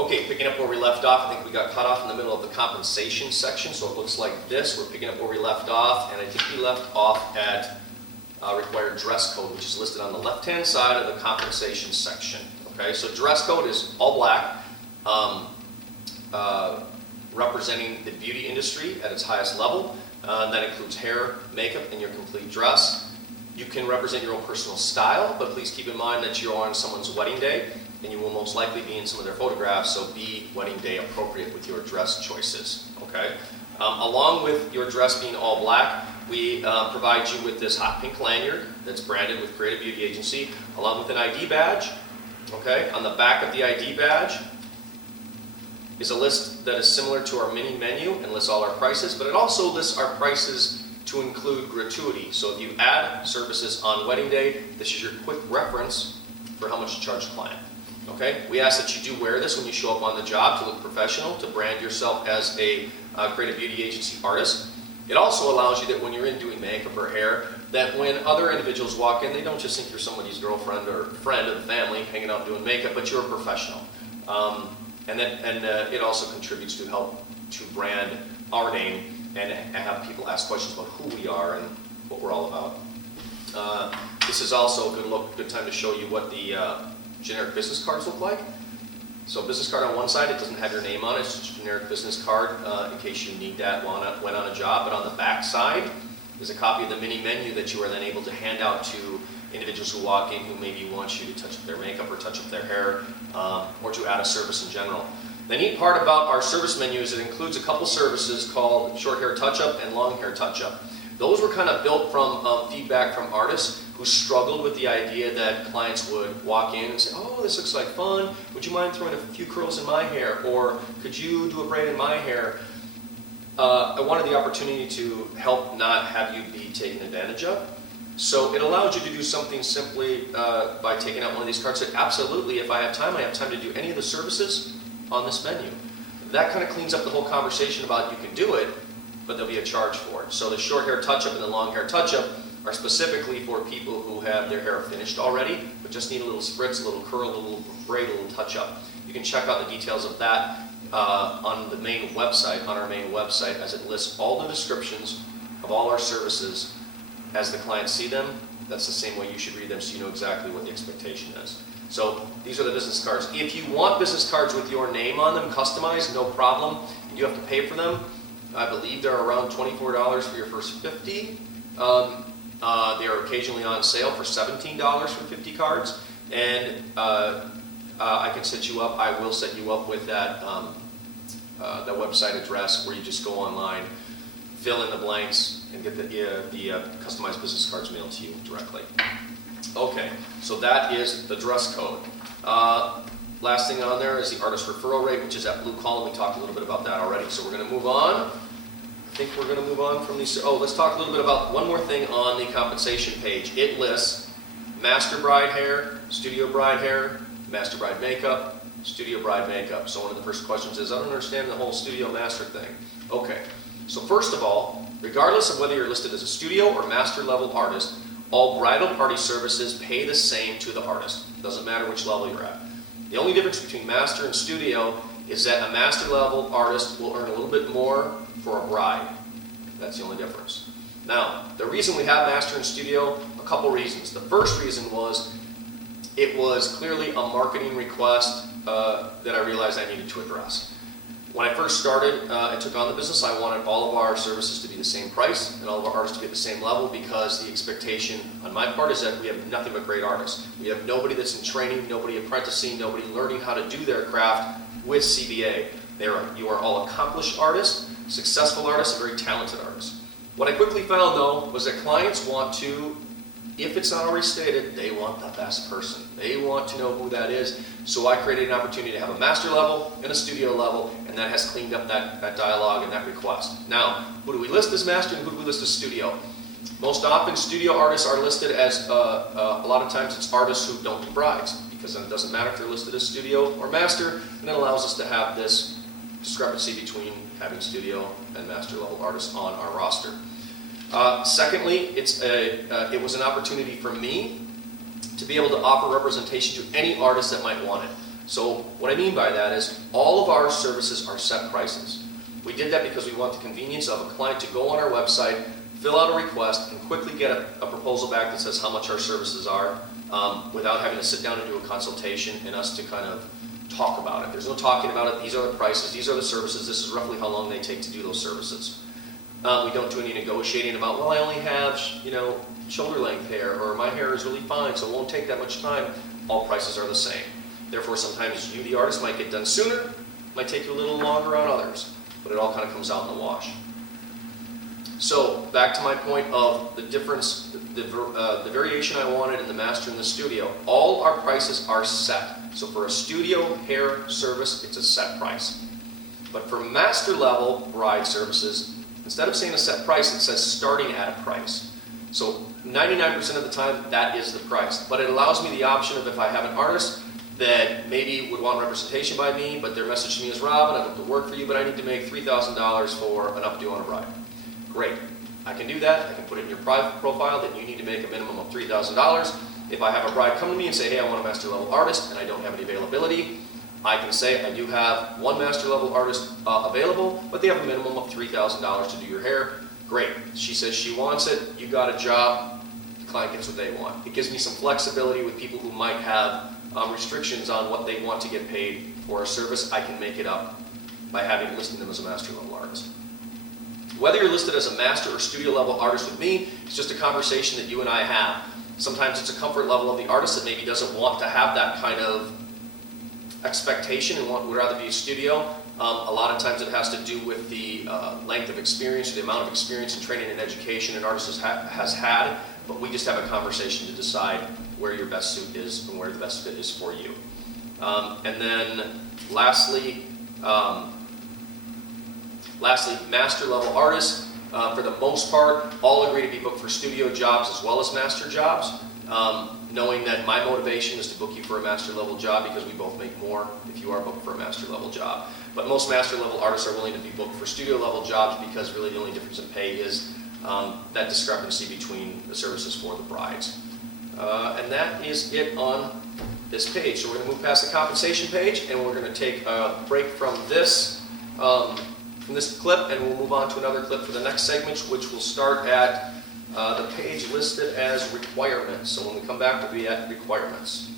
Okay, picking up where we left off, I think we got cut off in the middle of the compensation section, so it looks like this. We're picking up where we left off, and I think we left off at required dress code, which is listed on the left-hand side of the compensation section. Okay, so dress code is all black, representing the beauty industry at its highest level. That includes hair, makeup, and your complete dress. You can represent your own personal style, but please keep in mind that you're on someone's wedding day, and you will most likely be in some of their photographs, so be wedding day appropriate with your dress choices. Okay. Along with your dress being all black, we provide you with this hot pink lanyard that's branded with Creative Beauty Agency, along with an ID badge. Okay. On the back of the ID badge is a list that is similar to our mini menu and lists all our prices, but it also lists our prices to include gratuity. So if you add services on wedding day, this is your quick reference for how much to charge the client. Okay? We ask that you do wear this when you show up on the job to look professional, to brand yourself as a creative beauty agency artist. It also allows you that when you're in doing makeup or hair, that when other individuals walk in, they don't just think you're somebody's girlfriend or friend of the family hanging out doing makeup, but you're a professional. It also contributes to help to brand our name and have people ask questions about who we are and what we're all about. This is also a good time to show you what the generic business cards look like. So business card on one side, it doesn't have your name on it, it's just a generic business card in case you need that when on a job. But on the back side is a copy of the mini menu that you are then able to hand out to individuals who walk in who maybe want you to touch up their makeup or touch up their hair or to add a service in general. The neat part about our service menu is it includes a couple services called short hair touch-up and long hair touch-up. Those were kind of built from feedback from artists who struggled with the idea that clients would walk in and say, oh, this looks like fun, would you mind throwing a few curls in my hair, or could you do a braid in my hair? I wanted the opportunity to help not have you be taken advantage of. So it allows you to do something simply by taking out one of these cards. Say, absolutely, if I have time to do any of the services on this menu. That kind of cleans up the whole conversation about you can do it, but there'll be a charge for it. So the short hair touch-up and the long hair touch-up are specifically for people who have their hair finished already, but just need a little spritz, a little curl, a little braid, a little touch-up. You can check out the details of that on our main website, as it lists all the descriptions of all our services as the clients see them. That's the same way you should read them, so you know exactly what the expectation is. So these are the business cards. If you want business cards with your name on them, customized, no problem. You have to pay for them. I believe they're around $24 for your first 50. They are occasionally on sale for $17 for 50 cards. And I can set you up, I will set you up with that website address where you just go online, fill in the blanks, and get the customized business cards mailed to you directly. Okay, so that is the dress code. Last thing on there is the artist referral rate, which is that blue column. We talked a little bit about that already. So we're going to move on. I think we're going to move on from these. Oh, let's talk a little bit about one more thing on the compensation page. It lists master bride hair, studio bride hair, master bride makeup, studio bride makeup. So one of the first questions is, I don't understand the whole studio master thing. Okay, so first of all, regardless of whether you're listed as a studio or master level artist, all bridal party services pay the same to the artist. It doesn't matter which level you're at. The only difference between master and studio is that a master level artist will earn a little bit more for a bride. That's the only difference. Now, the reason we have master and studio, a couple reasons. The first reason was it was clearly a marketing request that I realized I needed to address. When I first started and took on the business, I wanted all of our services to be the same price and all of our artists to be at the same level, because the expectation on my part is that we have nothing but great artists. We have nobody that's in training, nobody apprenticing, nobody learning how to do their craft with CBA. You are all accomplished artists, successful artists, and very talented artists. What I quickly found, though, was that clients want to, if it's not already stated, they want the best person. They want to know who that is. So I created an opportunity to have a master level and a studio level, and that has cleaned up that dialogue and that request. Now, who do we list as master and who do we list as studio? Most often, studio artists are listed as, a lot of times it's artists who don't do brides, because then it doesn't matter if they're listed as studio or master, and it allows us to have this discrepancy between having studio and master level artists on our roster. Secondly, it was an opportunity for me to be able to offer representation to any artist that might want it. So what I mean by that is all of our services are set prices. We did that because we want the convenience of a client to go on our website, fill out a request, and quickly get a proposal back that says how much our services are without having to sit down and do a consultation and us to kind of talk about it. There's no talking about it. These are the prices. These are the services. This is roughly how long they take to do those services. We don't do any negotiating about, well, I only have, shoulder length hair, or my hair is really fine, so it won't take that much time. All prices are the same. Therefore, sometimes you, the artist, might get done sooner, might take you a little longer on others, but it all kind of comes out in the wash. So, back to my point of the difference, the variation I wanted in the master and the studio. All our prices are set. So for a studio hair service, it's a set price. But for master level bride services, instead of saying a set price, it says starting at a price. So 99% of the time, that is the price. But it allows me the option of if I have an artist that maybe would want representation by me, but their message to me is, Robbin, I'd love to work for you, but I need to make $3,000 for an updo on a bride. Great. I can do that. I can put it in your private profile that you need to make a minimum of $3,000. If I have a bride come to me and say, hey, I want a master level artist and I don't have any availability, I can say I do have one master level artist available, but they have a minimum of $3,000 to do your hair. Great. She says she wants it. You got a job. The client gets what they want. It gives me some flexibility with people who might have restrictions on what they want to get paid for a service. I can make it up by listing them as a master level artist. Whether you're listed as a master or studio level artist with me, it's just a conversation that you and I have. Sometimes it's a comfort level of the artist that maybe doesn't want to have that kind of expectation and would rather be a studio. A lot of times it has to do with the length of experience, or the amount of experience and training and education an artist has had, but we just have a conversation to decide where your best suit is and where the best fit is for you. And then lastly, master level artists, for the most part, all agree to be booked for studio jobs as well as master jobs, knowing that my motivation is to book you for a master level job because we both make more if you are booked for a master level job. But most master level artists are willing to be booked for studio level jobs because really the only difference in pay is that discrepancy between the services for the brides. And that is it on this page. So we're going to move past the compensation page and we're going to take a break from this clip, and we'll move on to another clip for the next segment, which will start at the page listed as requirements. So when we come back, we'll be at requirements.